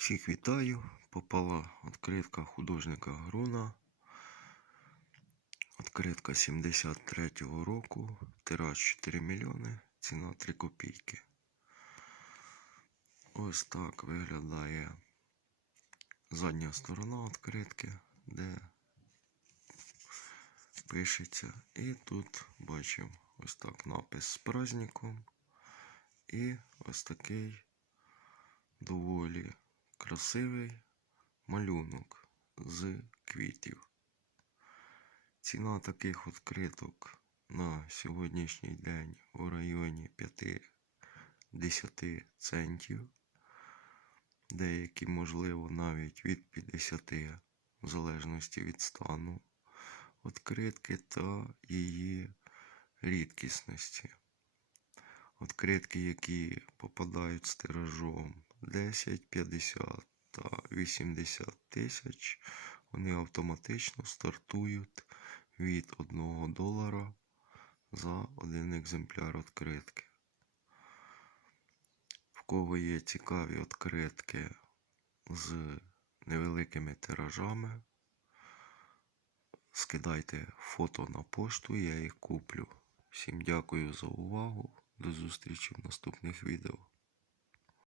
Всіх вітаю. Попала відкритка художника Груна. Відкритка 73-го року. Тираж 4 мільйони, ціна 3 копійки. Ось так виглядає задня сторона відкритки, де пишеться. І тут бачимо ось так напис з праздником. І ось такий доволі красивий малюнок з квітів. Ціна таких відкриток на сьогоднішній день у районі 5-10 центів. Деякі, можливо, навіть від 50, в залежності від стану відкритки та її рідкісності. Відкритки, які попадають з тиражом 10, 50 та 80 тисяч, вони автоматично стартують від 1 долара за один екземпляр відкритки. В кого є цікаві відкритки з невеликими тиражами, скидайте фото на пошту, я їх куплю. Всім дякую за увагу. До зустрічі в наступних відео.